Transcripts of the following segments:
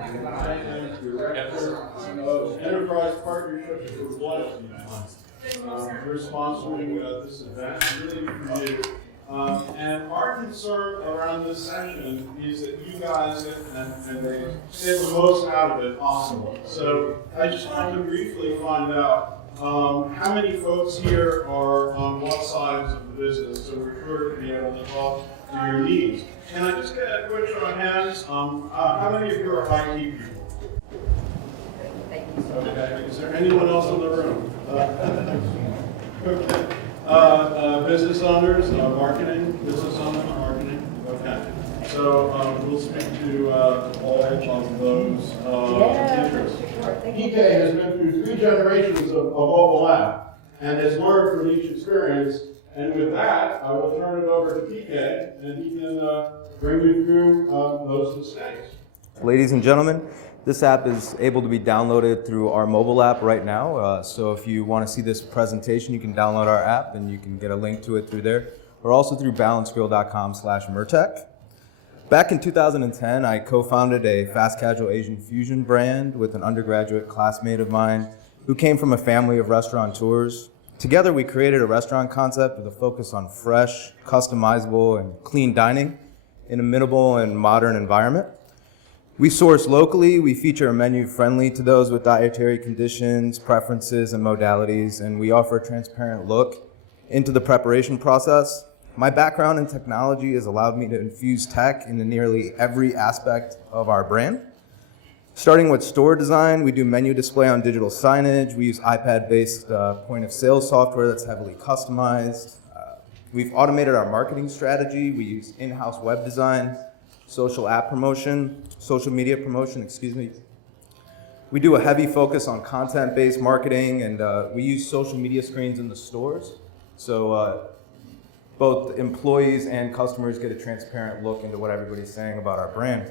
and I am Director of Enterprise Partnerships with LoyaltyPlant. We're sponsoring this event. I'm really appreciate it. And our concern around this session is that you guys get the most out of it possible. So I just wanted to briefly find out how many folks here are on what sides of the business, so we're sure to be able to talk to your needs. Can I just get a quick show of hands? How many of you are IT people? Thank you so much. Okay. Is there anyone else in the room? Okay. Business owners, marketing, business owner, marketing. Okay. So we'll speak to all of those interests. PK has been through 3 generations of mobile app and has learned from each experience. And with that, I will turn it over to PK, and he can bring you through those mistakes. Ladies and gentlemen, this app is able to be downloaded through our mobile app right now. So if you want to see this presentation, you can download our app and you can get a link to it through there, or also through balancegrill.com/MURTEC. Back in 2010, I co-founded a fast casual Asian fusion brand with an undergraduate classmate of mine who came from a family of restaurateurs. Together, we created a restaurant concept with a focus on fresh, customizable, and clean dining in a minimal and modern environment. We source locally. We feature a menu friendly to those with dietary conditions, preferences, and modalities, and we offer a transparent look into the preparation process. My background in technology has allowed me to infuse tech into nearly every aspect of our brand. Starting with store design, we do menu display on digital signage. We use iPad-based point of sale software that's heavily customized. We've automated our marketing strategy. We use in-house web design, social media promotion, excuse me. We do a heavy focus on content-based marketing, and we use social media screens in the stores. So both employees and customers get a transparent look into what everybody's saying about our brand.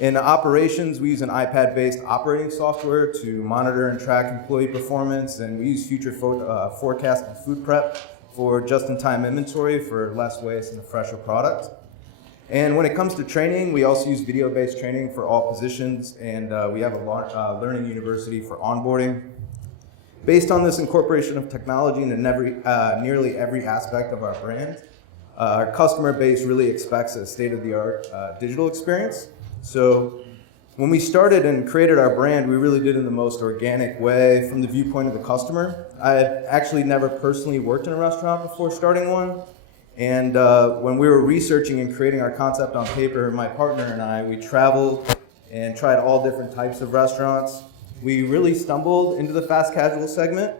In operations, we use an iPad-based operating software to monitor and track employee performance, and we use future forecast and food prep for just-in-time inventory for less waste and a fresher product. And when it comes to training, we also use video-based training for all positions, and we have a learning university for onboarding. Based on this incorporation of technology into nearly every aspect of our brand, our customer base really expects a state-of-the-art digital experience. So when we started and created our brand, we really did it in the most organic way from the viewpoint of the customer. I had actually never personally worked in a restaurant before starting one. And when we were researching and creating our concept on paper, my partner and I, we traveled and tried all different types of restaurants. We really stumbled into the fast casual segment.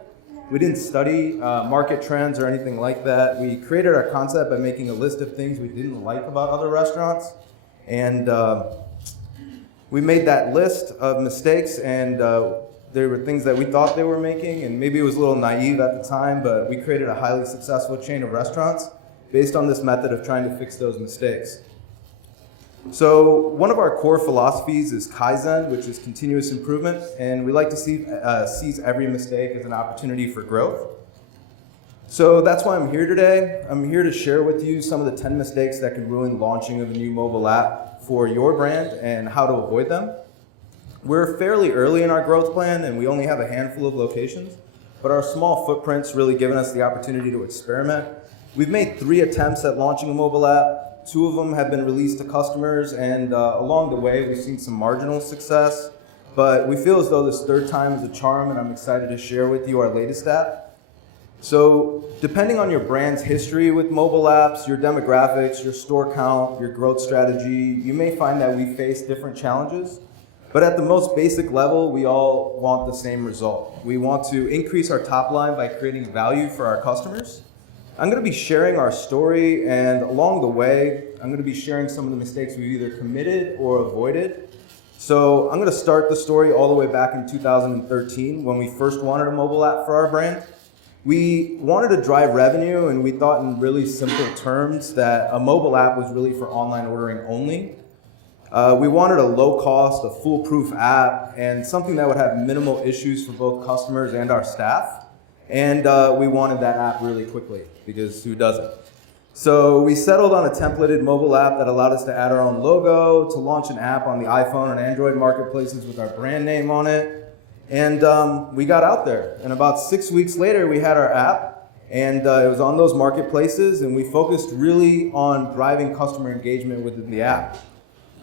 We didn't study market trends or anything like that. We created our concept by making a list of things we didn't like about other restaurants. And we made that list of mistakes, and there were things that we thought they were making, and maybe it was a little naive at the time, but we created a highly successful chain of restaurants based on this method of trying to fix those mistakes. So one of our core philosophies is Kaizen, which is continuous improvement, and we like to seize every mistake as an opportunity for growth. So that's why I'm here today. I'm here to share with you some of the 10 mistakes that can ruin launching of a new mobile app for your brand and how to avoid them. We're fairly early in our growth plan, and we only have a handful of locations, but our small footprint's really given us the opportunity to experiment. We've made 3 attempts at launching a mobile app. 2 of them have been released to customers, and along the way, we've seen some marginal success. But we feel as though this 3rd time is a charm, and I'm excited to share with you our latest app. So depending on your brand's history with mobile apps, your demographics, your store count, your growth strategy, you may find that we face different challenges. But at the most basic level, we all want the same result. We want to increase our top line by creating value for our customers. I'm going to be sharing our story, and along the way, I'm going to be sharing some of the mistakes we've either committed or avoided. So I'm going to start the story all the way back in 2013 when we first wanted a mobile app for our brand. We wanted to drive revenue, and we thought in really simple terms that a mobile app was really for online ordering only. We wanted a low-cost, a foolproof app, and something that would have minimal issues for both customers and our staff. And we wanted that app really quickly, because who doesn't? So we settled on a templated mobile app that allowed us to add our own logo, to launch an app on the iPhone and Android marketplaces with our brand name on it. And we got out there. And about 6 weeks later, we had our app, and it was on those marketplaces, and we focused really on driving customer engagement within the app.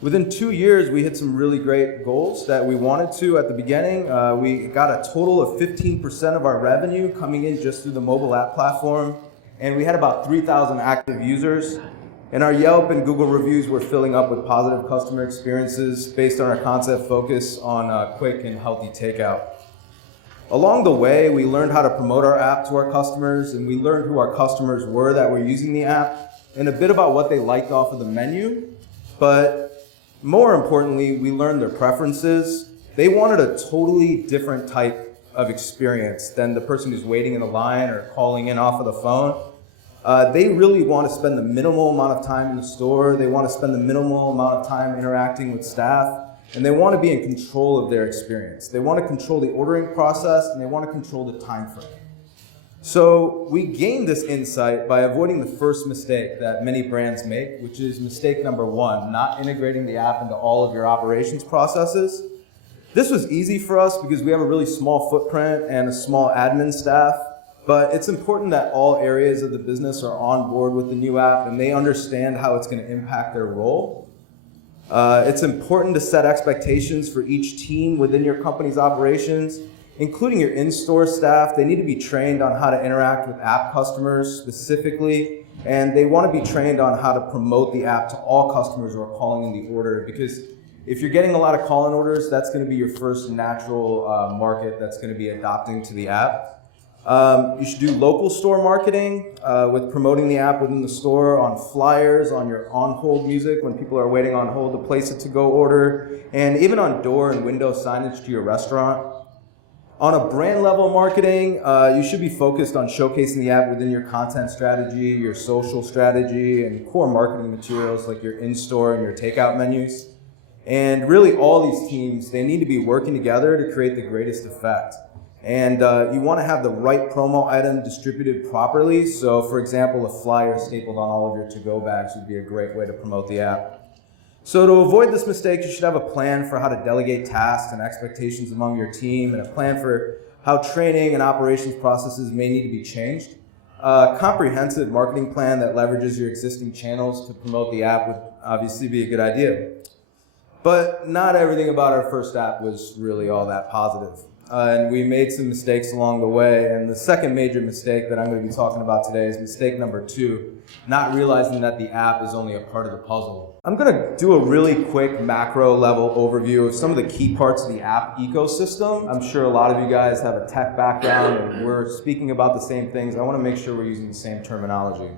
Within 2 years, we hit some really great goals that we wanted to at the beginning. We got a total of 15% of our revenue coming in just through the mobile app platform. And we had about 3,000 active users. And our Yelp and Google reviews were filling up with positive customer experiences based on our concept focus on quick and healthy takeout. Along the way, we learned how to promote our app to our customers, and we learned who our customers were that were using the app, and a bit about what they liked off of the menu. But more importantly, we learned their preferences. They wanted a totally different type of experience than the person who's waiting in the line or calling in off of the phone. They really want to spend the minimal amount of time in the store. They want to spend the minimal amount of time interacting with staff, and they want to be in control of their experience. They want to control the ordering process, and they want to control the time frame. So we gained this insight by avoiding the first mistake that many brands make, which is mistake number one, not integrating the app into all of your operations processes. This was easy for us because we have a really small footprint and a small admin staff. But it's important that all areas of the business are on board with the new app and they understand how it's going to impact their role. It's important to set expectations for each team within your company's operations, including your in-store staff. They need to be trained on how to interact with app customers specifically, and they want to be trained on how to promote the app to all customers who are calling in the order, because if you're getting a lot of call-in orders, that's going to be your first natural market that's going to be adopting to the app. You should do local store marketing with promoting the app within the store, on flyers, on your on-hold music when people are waiting on hold to place a to-go order, and even on door and window signage to your restaurant. On a brand level marketing, you should be focused on showcasing the app within your content strategy, your social strategy, and core marketing materials like your in-store and your takeout menus. And really all these teams, they need to be working together to create the greatest effect. And you want to have the right promo item distributed properly. So for example, a flyer stapled on all of your to-go bags would be a great way to promote the app. So to avoid this mistake, you should have a plan for how to delegate tasks and expectations among your team, and a plan for how training and operations processes may need to be changed. A comprehensive marketing plan that leverages your existing channels to promote the app would obviously be a good idea. But not everything about our first app was really all that positive. And we made some mistakes along the way. And the second major mistake that I'm going to be talking about today is mistake number 2, not realizing that the app is only a part of the puzzle. I'm going to do a really quick macro level overview of some of the key parts of the app ecosystem. I'm sure a lot of you guys have a tech background and we're speaking about the same things. I want to make sure we're using the same terminology.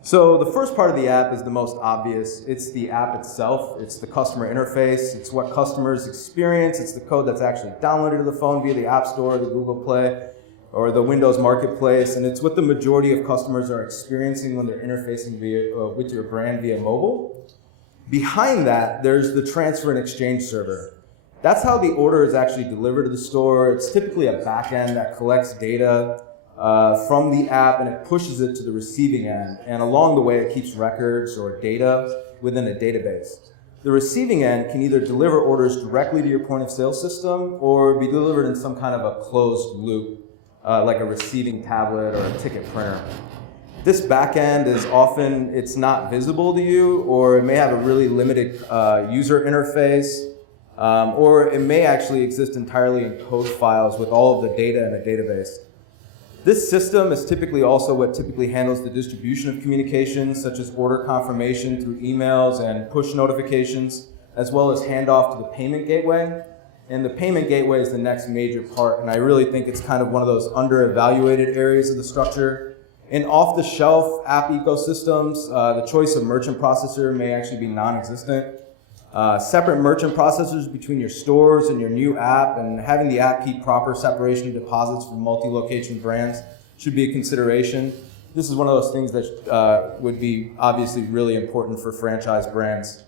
So the first part of the app is the most obvious. It's the app itself. It's the customer interface. It's what customers experience. It's the code that's actually downloaded to the phone via the App Store, the Google Play, or the Windows Marketplace. And it's what the majority of customers are experiencing when they're interfacing with your brand via mobile. Behind that, there's the transfer and exchange server. That's how the order is actually delivered to the store. It's typically a backend that collects data from the app and it pushes it to the receiving end. And along the way, it keeps records or data within a database. The receiving end can either deliver orders directly to your point of sale system or be delivered in some kind of a closed loop, like a receiving tablet or a ticket printer. This back end is often, it's not visible to you, or it may have a really limited user interface, or it may actually exist entirely in code files with all of the data in a database. This system is typically also what typically handles the distribution of communications, such as order confirmation through emails and push notifications, as well as handoff to the payment gateway. And the payment gateway is the next major part, and I really think it's kind of one of those under-evaluated areas of the structure. In off-the-shelf app ecosystems, the choice of merchant processor may actually be non-existent. Separate merchant processors between your stores and your new app, and having the app keep proper separation of deposits from multi-location brands should be a consideration. This is one of those things that would be obviously really important for franchise brands.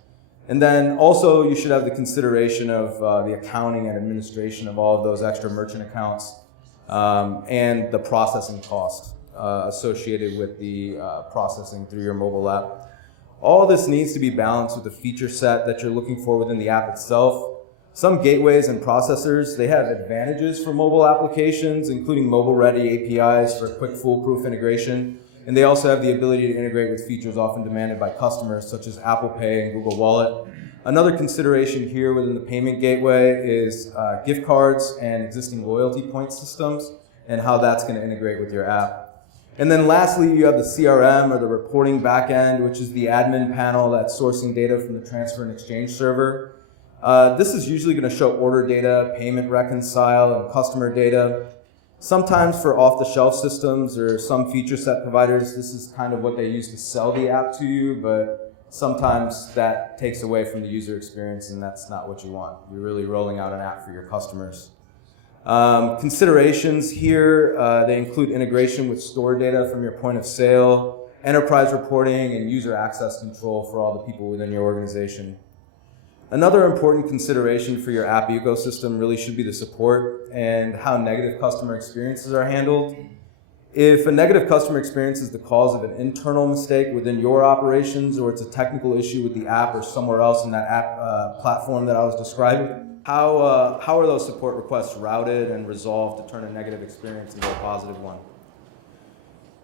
And then also you should have the consideration of the accounting and administration of all of those extra merchant accounts and the processing cost. associated with the processing through your mobile app. All this needs to be balanced with the feature set that you're looking for within the app itself. Some gateways and processors, they have advantages for mobile applications, including mobile-ready APIs for quick foolproof integration. And they also have the ability to integrate with features often demanded by customers, such as Apple Pay and Google Wallet. Another consideration here within the payment gateway is gift cards and existing loyalty point systems and how that's going to integrate with your app. And then lastly, you have the CRM, or the reporting backend, which is the admin panel that's sourcing data from the transfer and exchange server. This is usually going to show order data, payment reconcile, and customer data. Sometimes for off-the-shelf systems or some feature set providers, this is kind of what they use to sell the app to you, but sometimes that takes away from the user experience, and that's not what you want. You're really rolling out an app for your customers. Considerations here, they include integration with store data from your point of sale, enterprise reporting, and user access control for all the people within your organization. Another important consideration for your app ecosystem really should be the support and how negative customer experiences are handled. If a negative customer experience is the cause of an internal mistake within your operations, or it's a technical issue with the app or somewhere else in that app platform that I was describing, how are those support requests routed and resolved to turn a negative experience into a positive one?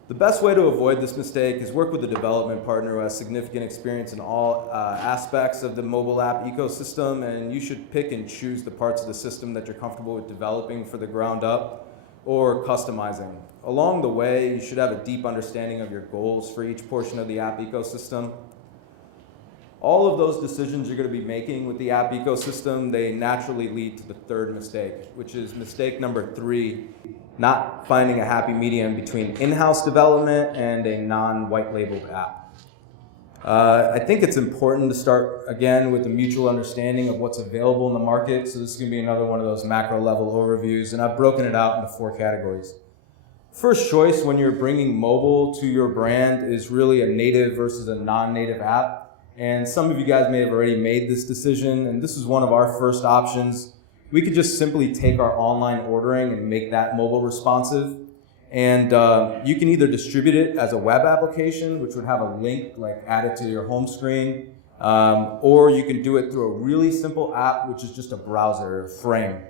The best way to avoid this mistake is work with a development partner who has significant experience in all aspects of the mobile app ecosystem, and you should pick and choose the parts of the system that you're comfortable with developing for the ground up or customizing. Along the way, you should have a deep understanding of your goals for each portion of the app ecosystem. All of those decisions you're going to be making with the app ecosystem, they naturally lead to the third mistake, which is mistake number 3, not finding a happy medium between in-house development and a non-white labeled app. I think it's important to start, again, with a mutual understanding of what's available in the market. So this is going to be another one of those macro level overviews, and I've broken it out into 4 categories. First choice when you're bringing mobile to your brand is really a native versus a non-native app. And some of you guys may have already made this decision, and this is one of our first options. We could just simply take our online ordering and make that mobile responsive. And you can either distribute it as a web application, which would have a link like added to your home screen, or you can do it through a really simple app, which is just a browser or frame.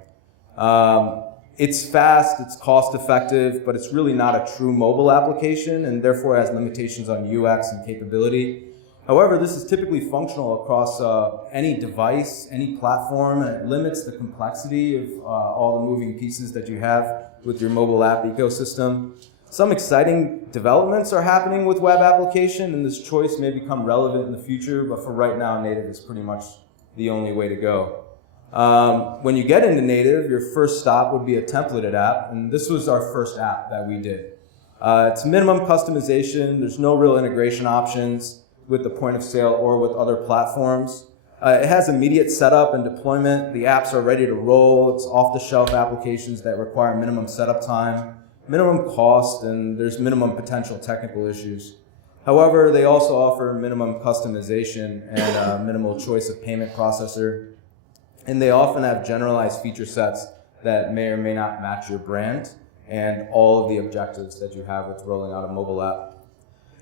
It's fast, it's cost effective, but it's really not a true mobile application, and therefore has limitations on UX and capability. However, this is typically functional across any device, any platform, and it limits the complexity of all the moving pieces that you have with your mobile app ecosystem. Some exciting developments are happening with web application, and this choice may become relevant in the future, but for right now, native is pretty much the only way to go. When you get into native, your first stop would be a templated app, and this was our first app that we did. It's minimum customization, there's no real integration options with the point of sale or with other platforms. It has immediate setup and deployment. The apps are ready to roll. It's off-the-shelf applications that require minimum setup time, minimum cost, and there's minimum potential technical issues. However, they also offer minimum customization and a minimal choice of payment processor. And they often have generalized feature sets that may or may not match your brand and all of the objectives that you have with rolling out a mobile app.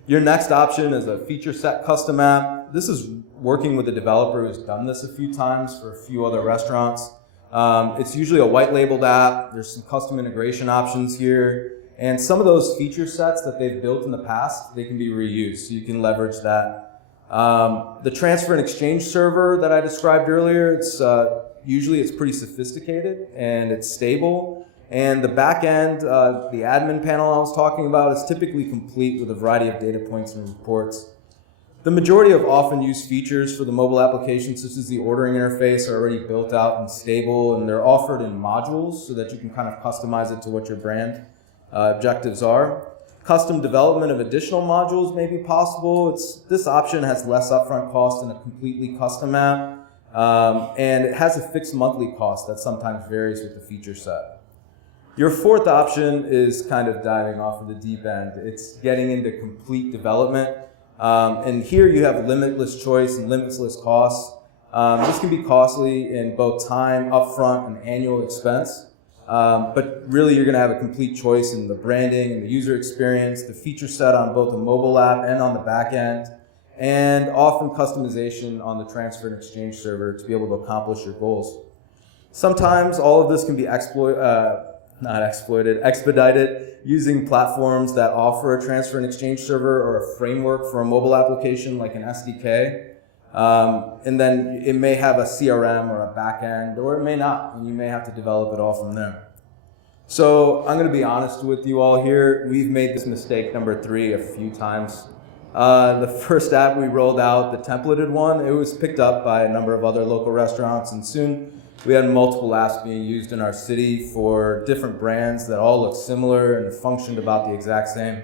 Your next option is a feature set custom app. This is working with a developer who's done this a few times for a few other restaurants. It's usually a white labeled app. There's some custom integration options here. And some of those feature sets that they've built in the past, they can be reused, so you can leverage that. The transfer and exchange server that I described earlier, usually it's pretty sophisticated and it's stable. And the back end, the admin panel I was talking about, is typically complete with a variety of data points and reports. The majority of often used features for the mobile application, such as the ordering interface, are already built out and stable, and they're offered in modules so that you can kind of customize it to what your brand objectives are. Custom development of additional modules may be possible. This option has less upfront cost than a completely custom app, and it has a fixed monthly cost that sometimes varies with the feature set. Your fourth option is kind of diving off of the deep end. It's getting into complete development. And here you have limitless choice and limitless costs. This can be costly in both time, upfront, and annual expense. But really, you're going to have a complete choice in the branding and the user experience, the feature set on both the mobile app and on the back end, and often customization on the transfer and exchange server to be able to accomplish your goals. Sometimes all of this can be expedited using platforms that offer a transfer and exchange server or a framework for a mobile application like an SDK. And then it may have a CRM or a backend, or it may not, and you may have to develop it all from there. So I'm going to be honest with you all here. We've made this mistake number 3 a few times. The first app we rolled out, the templated one, it was picked up by a number of other local restaurants, and soon we had multiple apps being used in our city for different brands that all looked similar and functioned about the exact same.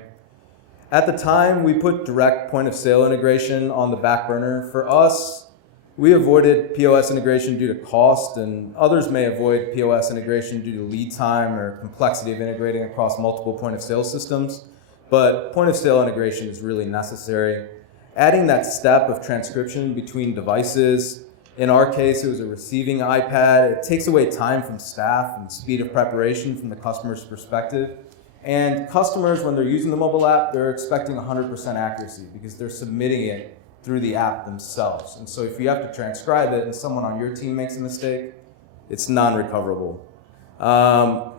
At the time, we put direct point of sale integration on the back burner. For us, we avoided POS integration due to cost, and others may avoid POS integration due to lead time or complexity of integrating across multiple point of sale systems. But point of sale integration is really necessary. Adding that step of transcription between devices, in our case, it was a receiving iPad. It takes away time from staff and speed of preparation from the customer's perspective. And customers, when they're using the mobile app, they're expecting 100% accuracy because they're submitting it through the app themselves. And so if you have to transcribe it and someone on your team makes a mistake, it's non-recoverable.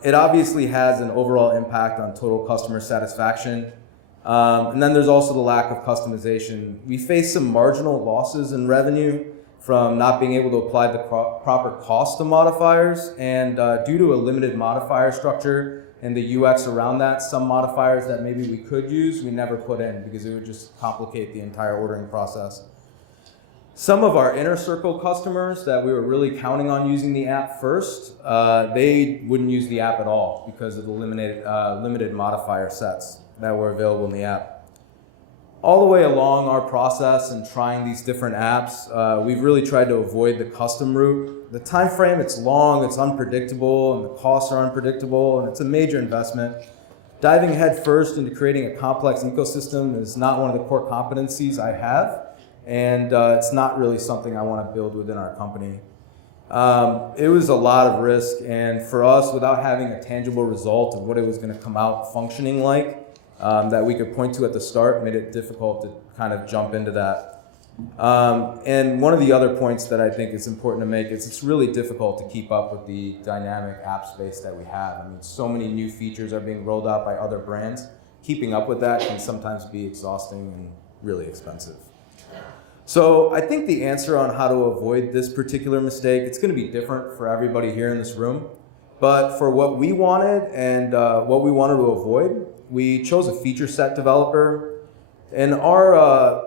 It obviously has an overall impact on total customer satisfaction. And then there's also the lack of customization. We face some marginal losses in revenue from not being able to apply the proper cost of modifiers, and due to a limited modifier structure and the UX around that, some modifiers that maybe we could use, we never put in because it would just complicate the entire ordering process. Some of our inner circle customers that we were really counting on using the app first, they wouldn't use the app at all because of the limited modifier sets that were available in the app. All the way along our process and trying these different apps, we've really tried to avoid the custom route. The time frame, it's long, it's unpredictable, and the costs are unpredictable, and it's a major investment. Diving head first into creating a complex ecosystem is not one of the core competencies I have, and it's not really something I want to build within our company. It was a lot of risk, and for us, without having a tangible result of what it was going to come out functioning like, that we could point to at the start, made it difficult to kind of jump into that. And one of the other points that I think is important to make is it's really difficult to keep up with the dynamic app space that we have. I mean, so many new features are being rolled out by other brands. Keeping up with that can sometimes be exhausting and really expensive. So I think the answer on how to avoid this particular mistake, it's going to be different for everybody here in this room. But for what we wanted and what we wanted to avoid, we chose a feature set developer. In our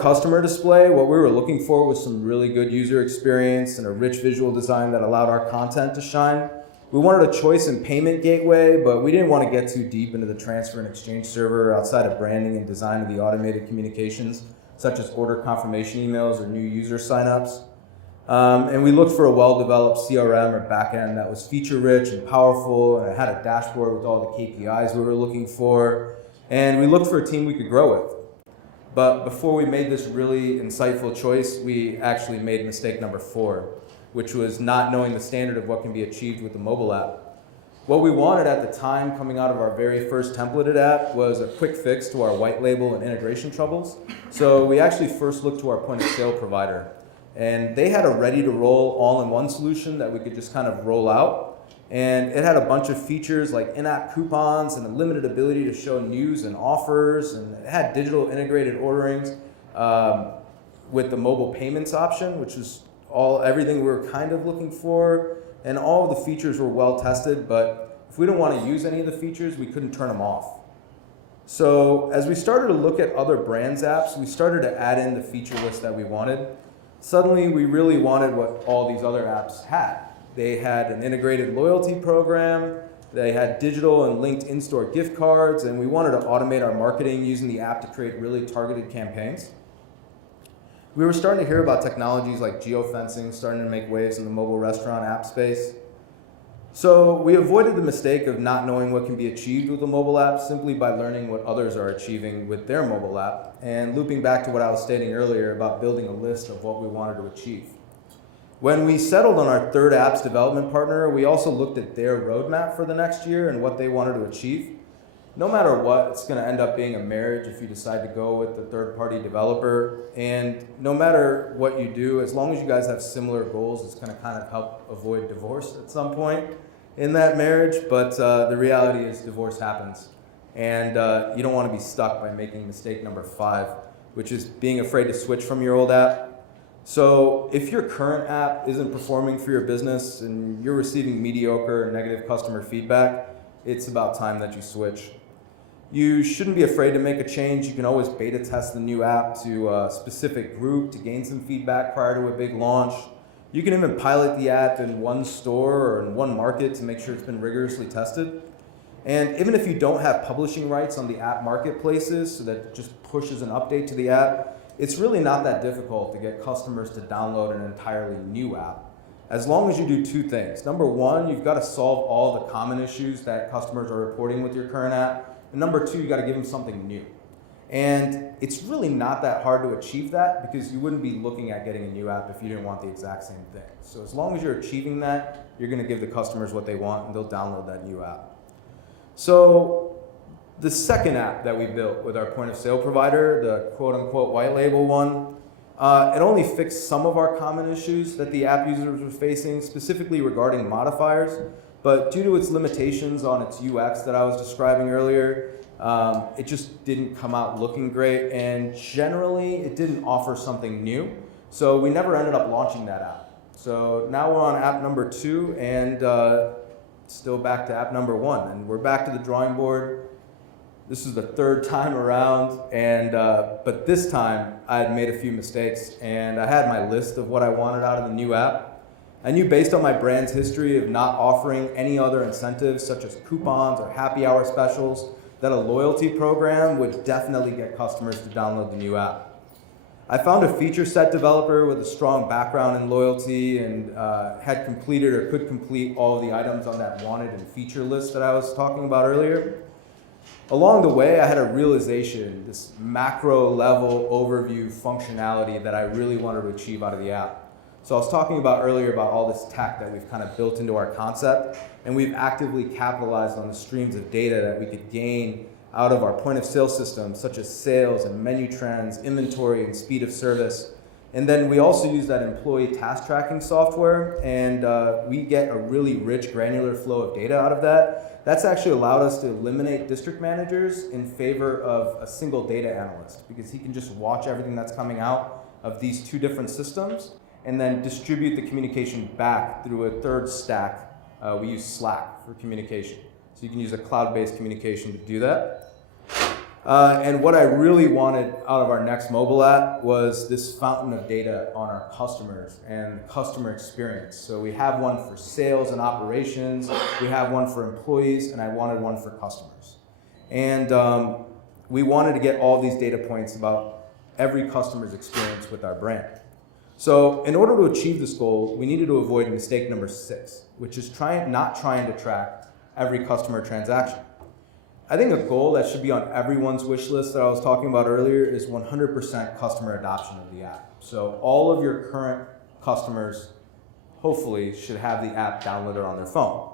customer display, what we were looking for was some really good user experience and a rich visual design that allowed our content to shine. We wanted a choice in payment gateway, but we didn't want to get too deep into the transfer and exchange server outside of branding and design of the automated communications, such as order confirmation emails or new user signups. And we looked for a well-developed CRM or backend that was feature-rich and powerful, and it had a dashboard with all the KPIs we were looking for. And we looked for a team we could grow with. But before we made this really insightful choice, we actually made mistake number 4, which was not knowing the standard of what can be achieved with the mobile app. What we wanted at the time, coming out of our very first templated app, was a quick fix to our white label and integration troubles. So we actually first looked to our point of sale provider. And they had a ready-to-roll all-in-one solution that we could just kind of roll out. And it had a bunch of features like in-app coupons and a limited ability to show news and offers. And it had digital integrated orderings with the mobile payments option, which was everything we were kind of looking for. And all of the features were well tested, but if we didn't want to use any of the features, we couldn't turn them off. So as we started to look at other brands' apps, we started to add in the feature list that we wanted. Suddenly, we really wanted what all these other apps had. They had an integrated loyalty program, they had digital and linked in-store gift cards, and we wanted to automate our marketing using the app to create really targeted campaigns. We were starting to hear about technologies like geofencing starting to make waves in the mobile restaurant app space. So we avoided the mistake of not knowing what can be achieved with a mobile app simply by learning what others are achieving with their mobile app, and looping back to what I was stating earlier about building a list of what we wanted to achieve. When we settled on our third apps development partner, we also looked at their roadmap for the next year and what they wanted to achieve. No matter what, it's going to end up being a marriage if you decide to go with the third-party developer. And no matter what you do, as long as you guys have similar goals, it's going to kind of help avoid divorce at some point in that marriage. But the reality is divorce happens. And you don't want to be stuck by making mistake number 5, which is being afraid to switch from your old app. So if your current app isn't performing for your business and you're receiving mediocre or negative customer feedback, it's about time that you switch. You shouldn't be afraid to make a change. You can always beta test the new app to a specific group to gain some feedback prior to a big launch. You can even pilot the app in one store or in one market to make sure it's been rigorously tested. And even if you don't have publishing rights on the app marketplaces so that it just pushes an update to the app, it's really not that difficult to get customers to download an entirely new app, as long as you do 2 things. Number 1, you've got to solve all the common issues that customers are reporting with your current app. And number 2, you've got to give them something new. And it's really not that hard to achieve that because you wouldn't be looking at getting a new app if you didn't want the exact same thing. So as long as you're achieving that, you're going to give the customers what they want and they'll download that new app. So the second app that we built with our point of sale provider, the quote unquote white label one, it only fixed some of our common issues that the app users were facing, specifically regarding modifiers. But due to its limitations on its UX that I was describing earlier, it just didn't come out looking great. And generally, it didn't offer something new. So we never ended up launching that app. So now we're on app number 2 and still back to app number 1. And we're back to the drawing board. This is the 3rd time around, and but this time I had made a few mistakes, and I had my list of what I wanted out of the new app. I knew based on my brand's history of not offering any other incentives such as coupons or happy hour specials that a loyalty program would definitely get customers to download the new app. I found a feature set developer with a strong background in loyalty and had completed or could complete all of the items on that wanted and feature list that I was talking about earlier. Along the way, I had a realization, this macro level overview functionality that I really wanted to achieve out of the app. So I was talking about earlier about all this tech that we've kind of built into our concept, and we've actively capitalized on the streams of data that we could gain out of our point of sale system, such as sales and menu trends, inventory, and speed of service. And then we also use that employee task tracking software, and we get a really rich granular flow of data out of that. That's actually allowed us to eliminate district managers in favor of a single data analyst because he can just watch everything that's coming out of these 2 different systems and then distribute the communication back through a 3rd stack. We use Slack for communication. So you can use a cloud-based communication to do that. And what I really wanted out of our next mobile app was this fountain of data on our customers and customer experience. So we have one for sales and operations, we have one for employees, and I wanted one for customers. And we wanted to get all these data points about every customer's experience with our brand. So in order to achieve this goal, we needed to avoid mistake number 6, which is not trying to track every customer transaction. I think a goal that should be on everyone's wish list that I was talking about earlier is 100% customer adoption of the app. So all of your current customers hopefully should have the app downloaded on their phone.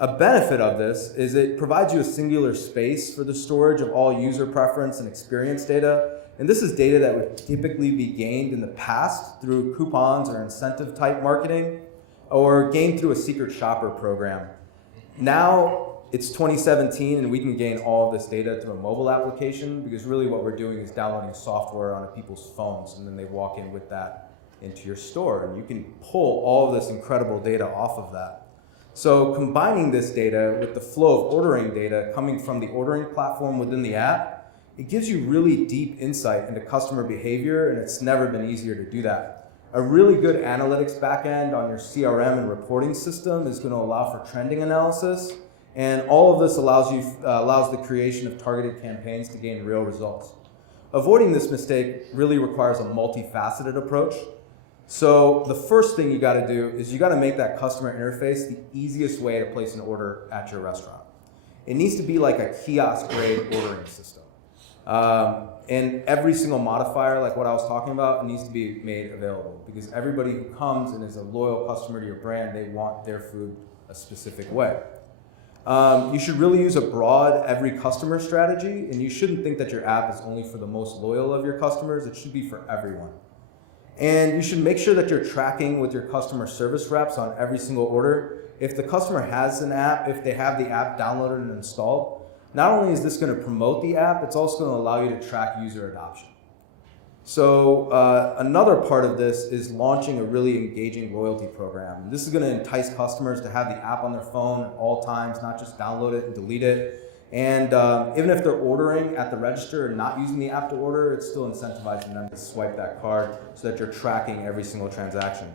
A benefit of this is it provides you a singular space for the storage of all user preference and experience data. And this is data that would typically be gained in the past through coupons or incentive type marketing or gained through a secret shopper program. Now, it's 2017 and we can gain all of this data through a mobile application because really what we're doing is downloading software onto people's phones and then they walk in with that into your store and you can pull all of this incredible data off of that. So combining this data with the flow of ordering data coming from the ordering platform within the app, it gives you really deep insight into customer behavior and it's never been easier to do that. A really good analytics backend on your CRM and reporting system is going to allow for trending analysis. And all of this allows the creation of targeted campaigns to gain real results. Avoiding this mistake really requires a multifaceted approach. So the first thing you got to do is you got to make that customer interface the easiest way to place an order at your restaurant. It needs to be like a kiosk-grade ordering system. And every single modifier, like what I was talking about, needs to be made available because everybody who comes and is a loyal customer to your brand, they want their food a specific way. You should really use a broad every customer strategy, and you shouldn't think that your app is only for the most loyal of your customers. It should be for everyone. And you should make sure that you're tracking with your customer service reps on every single order. If the customer has an app, if they have the app downloaded and installed, not only is this going to promote the app, it's also going to allow you to track user adoption. So another part of this is launching a really engaging loyalty program. This is going to entice customers to have the app on their phone at all times, not just download it and delete it. And even if they're ordering at the register and not using the app to order, it's still incentivizing them to swipe that card so that you're tracking every single transaction.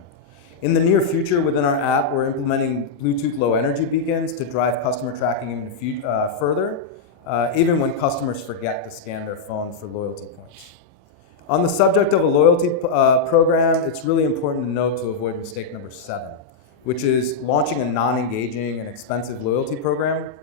In the near future, within our app, we're implementing Bluetooth low energy beacons to drive customer tracking even further, even when customers forget to scan their phone for loyalty points. On the subject of a loyalty program, it's really important to note to avoid mistake number 7, which is launching a non-engaging and expensive loyalty program.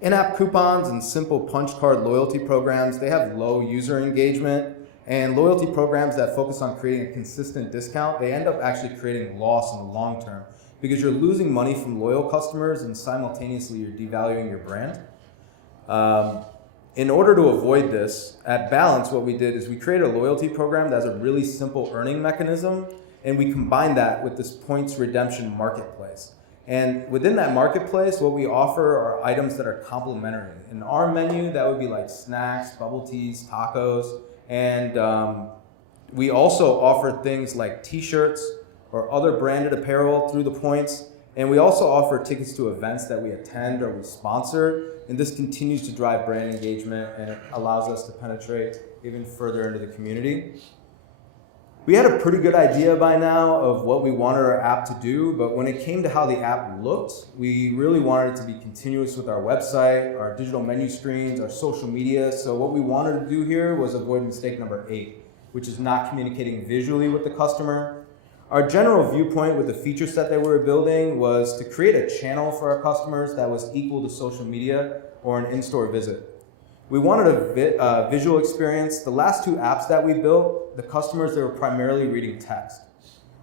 In-app coupons and simple punch card loyalty programs, they have low user engagement, and loyalty programs that focus on creating a consistent discount, they end up actually creating loss in the long term because you're losing money from loyal customers and simultaneously you're devaluing your brand. In order to avoid this, at Balance, what we did is we created a loyalty program that has a really simple earning mechanism, and we combined that with this points redemption marketplace. And within that marketplace, what we offer are items that are complementary. In our menu, that would be like snacks, bubble teas, tacos, and we also offer things like t-shirts or other branded apparel through the points. And we also offer tickets to events that we attend or we sponsor. And this continues to drive brand engagement and it allows us to penetrate even further into the community. We had a pretty good idea by now of what we wanted our app to do, but when it came to how the app looked, we really wanted it to be continuous with our website, our digital menu screens, our social media. So what we wanted to do here was avoid mistake number 8, which is not communicating visually with the customer. Our general viewpoint with the feature set that we were building was to create a channel for our customers that was equal to social media or an in-store visit. We wanted a visual experience. The last 2 apps that we built, the customers, they were primarily reading text.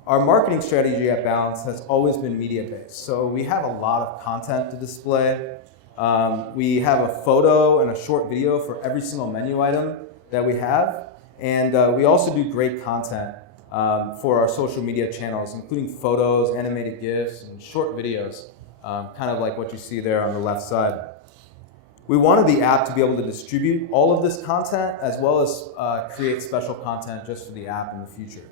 Our marketing strategy at Balance has always been media-based. So we have a lot of content to display. We have a photo and a short video for every single menu item that we have. And we also do great content for our social media channels, including photos, animated GIFs, and short videos, kind of like what you see there on the left side. We wanted the app to be able to distribute all of this content as well as create special content just for the app in the future.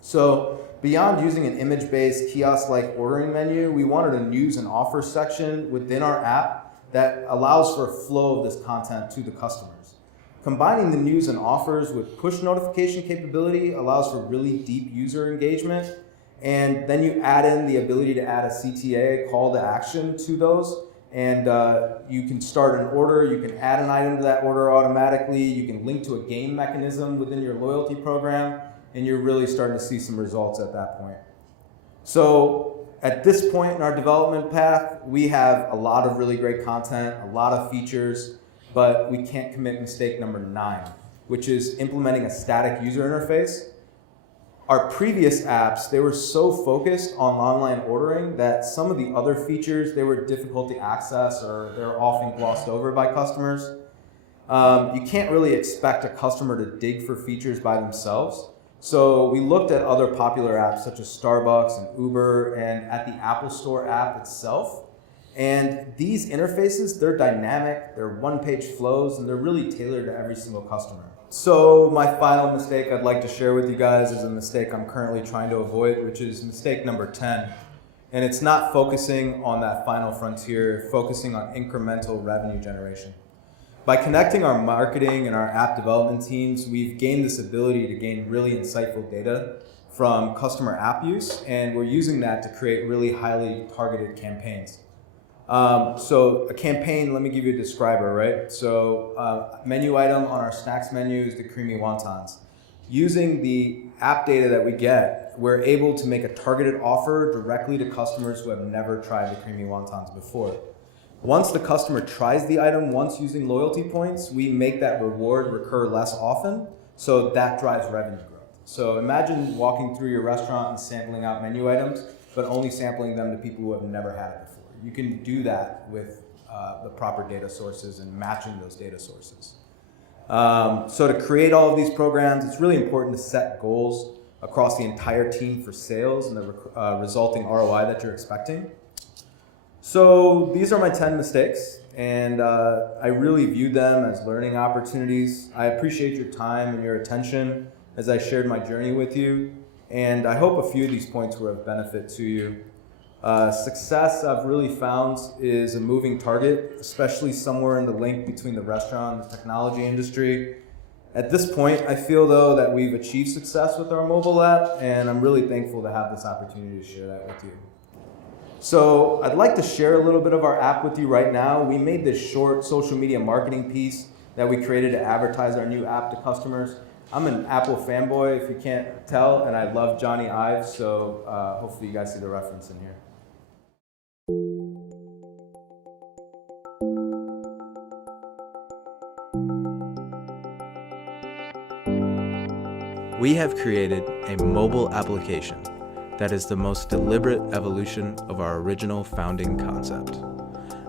So beyond using an image-based kiosk-like ordering menu, we wanted a news and offers section within our app that allows for a flow of this content to the customers. Combining the news and offers with push notification capability allows for really deep user engagement. And then you add in the ability to add a CTA, call to action, to those. And you can start an order, you can add an item to that order automatically, you can link to a game mechanism within your loyalty program, and you're really starting to see some results at that point. So at this point in our development path, we have a lot of really great content, a lot of features, but we can't commit mistake number 9, which is implementing a static user interface. Our previous apps, they were so focused on online ordering that some of the other features, they were difficult to access or they were often glossed over by customers. You can't really expect a customer to dig for features by themselves. So we looked at other popular apps such as Starbucks and Uber and at the Apple Store app itself. And these interfaces, they're dynamic, they're one-page flows, and they're really tailored to every single customer. So my final mistake I'd like to share with you guys is a mistake I'm currently trying to avoid, which is mistake number 10. And it's not focusing on that final frontier, focusing on incremental revenue generation. By connecting our marketing and our app development teams, we've gained this ability to gain really insightful data from customer app use, and we're using that to create really highly targeted campaigns. So a campaign, let me give you a describer, right? So menu item on our snacks menu is the creamy wontons. Using the app data that we get, we're able to make a targeted offer directly to customers who have never tried the creamy wontons before. Once the customer tries the item once using loyalty points, we make that reward recur less often, so that drives revenue growth. So imagine walking through your restaurant and sampling out menu items, but only sampling them to people who have never had it before. You can do that with the proper data sources and matching those data sources. So to create all of these programs, it's really important to set goals across the entire team for sales and the resulting ROI that you're expecting. So these are my 10 mistakes, and I really view them as learning opportunities. I appreciate your time and your attention as I shared my journey with you, and I hope a few of these points were of benefit to you. Success I've really found is a moving target, especially somewhere in the link between the restaurant and the technology industry. At this point, I feel though that we've achieved success with our mobile app, and I'm really thankful to have this opportunity to share that with you. So I'd like to share a little bit of our app with you right now. We made this short social media marketing piece that we created to advertise our new app to customers. I'm an Apple fanboy, if you can't tell, and I love Johnny Ives, so hopefully you guys see the reference in here. We have created a mobile application that is the most deliberate evolution of our original founding concept.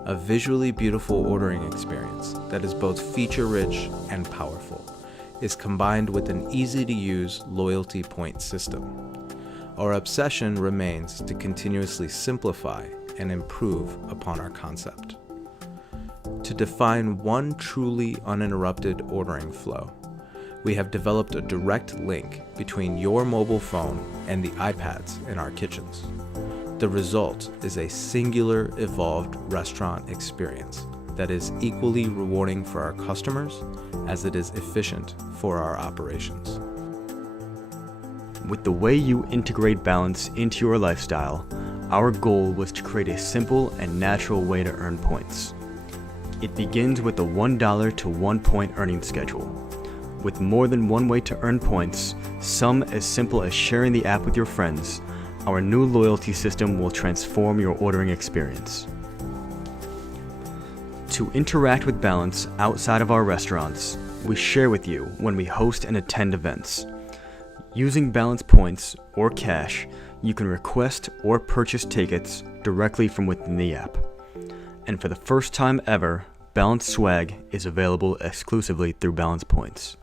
A visually beautiful ordering experience that is both feature-rich and powerful is combined with an easy-to-use loyalty point system. Our obsession remains to continuously simplify and improve upon our concept. To define one truly uninterrupted ordering flow, we have developed a direct link between your mobile phone and the iPads in our kitchens. The result is a singular, evolved restaurant experience that is equally rewarding for our customers as it is efficient for our operations. With the way you integrate balance into your lifestyle, our goal was to create a simple and natural way to earn points. It begins with a $1 to 1 point earning schedule. With more than one way to earn points, some as simple as sharing the app with your friends, our new loyalty system will transform your ordering experience. To interact with Balance outside of our restaurants, we share with you when we host and attend events. Using Balance points or cash, you can request or purchase tickets directly from within the app. And for the first time ever, Balance Swag is available exclusively through Balance Points.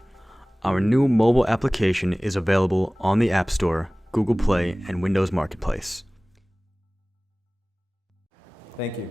Our new mobile application is available on the App Store, Google Play, and Windows Marketplace. Thank you.